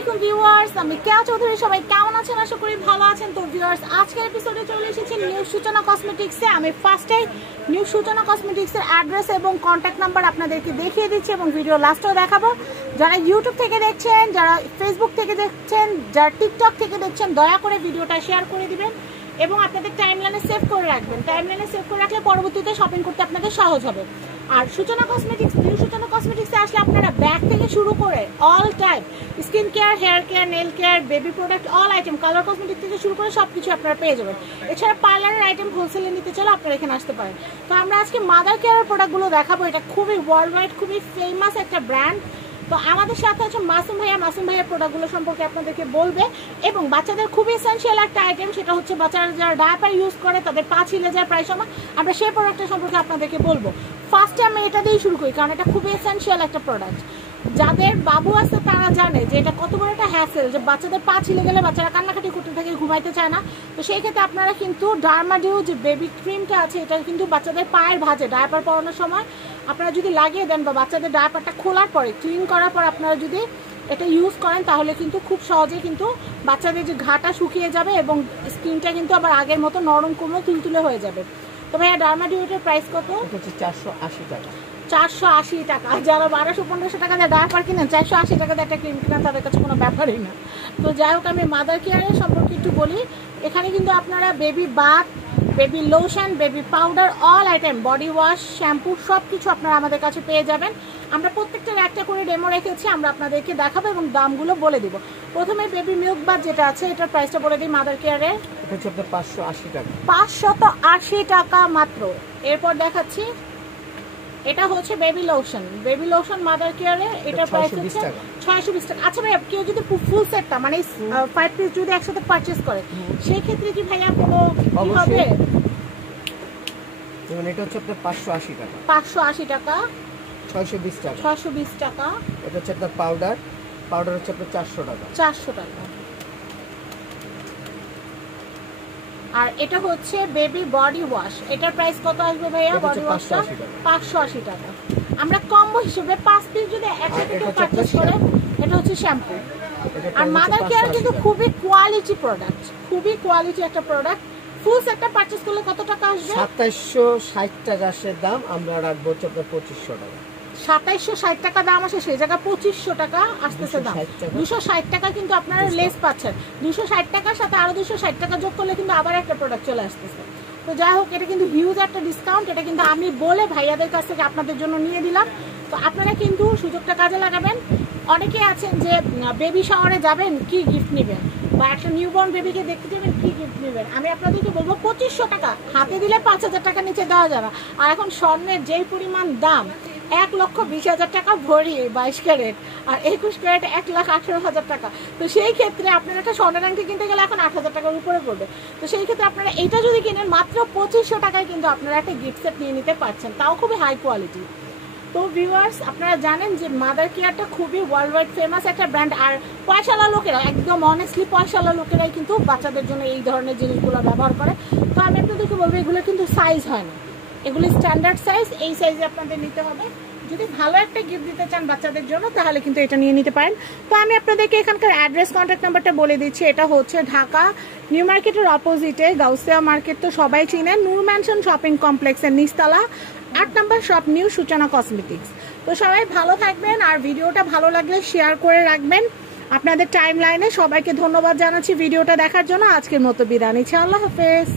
আলাইকুম ভিউয়ার্স, আমি কেয়া চৌধুরী। সবাই কেমন আছেন? আশা করি ভালো আছেন। তো ভিউয়ার্স, আজকের এপিসোডে চলে এসেছি নিউ সূচনা কসমেটিক্সে। আমি ফার্স্টে নিউ সূচনা কসমেটিক্সের অ্যাড্রেস এবং কন্ট্যাক্ট নাম্বার আপনাদেরকে দেখিয়ে দিচ্ছি এবং ভিডিও লাস্টেও দেখাবো। যারা ইউটিউব থেকে দেখছেন, যারা ফেসবুক থেকে দেখছেন, যারা টিকটক থেকে দেখছেন, দয়া করে ভিডিওটা শেয়ার করে দিবেন এবং আপনাদের টাইমলাইনে সেভ করে রাখবেন। টাইমলাইনে সেভ করে রাখলে পরবর্তীতে শপিং করতে আপনাদের সহজ হবে। আর সূচনা কসমেটিক্স, নিউ সূচনা কসমেটিক্সে আসলে আপনারা ব্যাগ থেকে শুরু করে all type skin care, hair care, nail care, baby product, all item, colour cosmetic থেকে শুরু করে সব কিছু আপনারা পেয়ে যাবেন। এছাড়া পার্লারের আইটেম হোলসেলে নিতে চলে আপনারা এখানে আসতে পারেন। তো আমরা আজকে মাদার কেয়ারের প্রোডাক্টগুলো দেখাবো। এটা খুবই ওয়ার্ল্ড ওয়াইড, খুবই ফেমাস একটা ব্র্যান্ড। তো আমাদের সাথে আছে মাসুম ভাইয়া। মাসুম ভাইয়ের প্রোডাক্টগুলো সম্পর্কে আপনাদেরকে বলবে এবং বাচ্চাদের খুবই এসেনশিয়াল একটা আইটেম, সেটা হচ্ছে বাচ্চারা যারা ডায়াপার ইউজ করে তাদের পা ছিলে যায় প্রায় সময়, আমরা সেই প্রোডাক্টের সম্পর্কে আপনাদেরকে বলবো। ফার্স্টে আমি এটা দিয়েই শুরু করি, কারণ এটা খুবই এসেনশিয়াল একটা প্রোডাক্ট। যাদের বাবু আছে তারা জানে যে এটা কত বড় একটা হ্যাসেল, যে বাচ্চাদের পা ছিলে গেলে বাচ্চারা কান্নাকাটি করতে থাকে, ঘুমাইতে চায় না। তো সেই ক্ষেত্রে আপনারা কিন্তু ডার্মাডিউ যে বেবি ক্রিমটা আছে, এটা কিন্তু বাচ্চাদের পায়ের ভাঁজে ডায়াপার পরানোর সময় আপনারা যদি লাগিয়ে দেন বা বাচ্চাদের ডায়াপারটা খোলার পরে ক্লিন করার পর আপনারা যদি এটা ইউজ করেন, তাহলে কিন্তু খুব সহজে কিন্তু বাচ্চাদের যে ঘাটা শুকিয়ে যাবে এবং স্কিনটা কিন্তু আবার আগের মতো নরম কোমল তুলতুলে হয়ে যাবে। তো ভাইয়া ডার্মাডিউটের প্রাইস কত? 480 টাকা। 480 টাকা। যারা 1200-1500 টাকা দিয়ে ডায়াপার কিনেন, 480 টাকা দিয়ে একটা ক্রিম কিনেন, তাদের কাছে কোনো ব্যাপারই না। তো যাই হোক, আমি মাদার কেয়ারের সম্পর্কে একটু বলি। এখানে কিন্তু আপনারা baby bath, baby lotion, baby powder, all item, body wash, shampoo সব কিছু আপনারা আমাদের কাছে পেয়ে যাবেন। আমরা প্রত্যেকটার একটা করে ডেমো রেখেছি, আমরা আপনাদেরকে দেখাবো এবং দামগুলো বলে দিব। প্রথমে বেবি মিল্ক বাথ যেটা আছে, এটার প্রাইসটা বলে দিই মাদার কেয়ারের। এটা হচ্ছে 580 টাকা। 580 টাকা মাত্র। এরপর দেখাচ্ছি, এটা হচ্ছে baby lotion. Baby lotion mother কেয়ারে, এটার প্রাইস হচ্ছে 620 টাকা। আচ্ছা ভাইয়া, কেউ যদি ফুল সেটটা মানে 5 পিস যদি একসাথে পারচেজ করে, সেই ক্ষেত্রে কি ভাইয়া কোনো কি হবে? যেমন এটা হচ্ছে আপনার 580 টাকা। 580 টাকা। 620 টাকা। 620 টাকা। এটা হচ্ছে আপনার পাউডার হচ্ছে আপনার 400 টাকা। 400 টাকা। আর এটা হচ্ছে বেবি বডি ওয়াশ, এটার প্রাইস কত আসবে ভাইয়া? বডি ওয়াশটা 580 টাকা। আমরা কম্বো হিসেবে 5 পিস যদি একসাথে কেউ পারচেজ করে, এটা হচ্ছে শ্যাম্পু। আর মাদার কেয়ার কিন্তু খুবই কোয়ালিটি প্রোডাক্ট, খুবই কোয়ালিটি একটা প্রোডাক্ট। ফুল সেটটা পারচেজ করলে কত টাকা আসবে? 2760 টাকা আসে দাম, আমরা রাখবো হচ্ছে আপনার 2500 টাকা। 2760 টাকা দাম আসে, সেই জায়গায় 2500 টাকা আসতেছে দাম। 260 টাকা কিন্তু আপনারা লেস পাচ্ছেন। 260 টাকার সাথে আরো 260 টাকা যোগ করলে কিন্তু আবার একটা প্রোডাক্ট চলে আসতেছে। তো যাই হোক, এটা কিন্তু হিউজ একটা ডিসকাউন্ট। এটা কিন্তু আমি বলে ভাইয়াদের কাছ থেকে আপনাদের জন্য নিয়ে দিলাম। তো আপনারা কিন্তু সুযোগটা কাজে লাগাবেন। অনেকে আছেন যে বেবি শাওয়ারে যাবেন, কি গিফট নেবেন, বা একটা নিউবর্ন বেবিকে দেখতে যাবেন, কি গিফট নেবেন। আমি আপনাদেরকে বলবো 2500 টাকা হাতে দিলে 5000 টাকা নিচে দেওয়া যাবে। আর এখন স্বর্ণের যেই পরিমাণ দাম, 1,20,000 টাকা ভরি 22 ক্যারেট, আর 21 ক্যারেট 1,18,000 টাকা। তো সেই ক্ষেত্রে আপনার একটা স্বর্ণের আংটি কিনতে গেলে এখন 8,000 টাকার উপরে পড়বে। তো সেই ক্ষেত্রে আপনারা এটা যদি কিনেন মাত্র 2500 টাকায় কিন্তু আপনারা একটা গিফট সেট নিয়ে নিতে পারছেন, তাও খুবই হাই কোয়ালিটি। তো ভিউয়ার্স, আপনারা জানেন যে মাদার কেয়ারটা খুবই ওয়ার্ল্ড ওয়াইড ফেমাস একটা ব্র্যান্ড। আর পয়সালা লোকেরা, একদম অনেস্টলি পয়সালা লোকেরাই কিন্তু বাচ্চাদের জন্য এই ধরনের জিনিসগুলো ব্যবহার করে। তো আমি আপনাদেরকে বলবো, এগুলো কিন্তু সাইজ হয় না, এগুলো স্ট্যান্ডার্ড সাইজ। এই সাইজে আপনাদের নিতে হবে। যদি ভালো একটা গিফট দিতে চান বাচ্চাদের জন্য, তাহলে কিন্তু এটা নিয়ে নিতে পারেন। তো আমি আপনাদেরকে এখানকার অ্যাড্রেস, কন্ট্যাক্ট নাম্বারটা বলে দিচ্ছি। এটা হচ্ছে ঢাকা নিউ মার্কেটের অপোজিটে গাউসিয়া মার্কেট, তো সবাই চিনেন। নূর ম্যানশন শপিং কমপ্লেক্সের নিচতলা 8 নম্বর শপ, নিউ সূচনা কসমেটিক্স। তো সবাই ভালো থাকবেন, আর ভিডিওটা ভালো লাগলে শেয়ার করে রাখবেন আপনাদের টাইম লাইনে। সবাইকে ধন্যবাদ জানাচ্ছি ভিডিওটা দেখার জন্য। আজকের মতো বিদায় নিচ্ছি। আল্লাহ হাফেজ।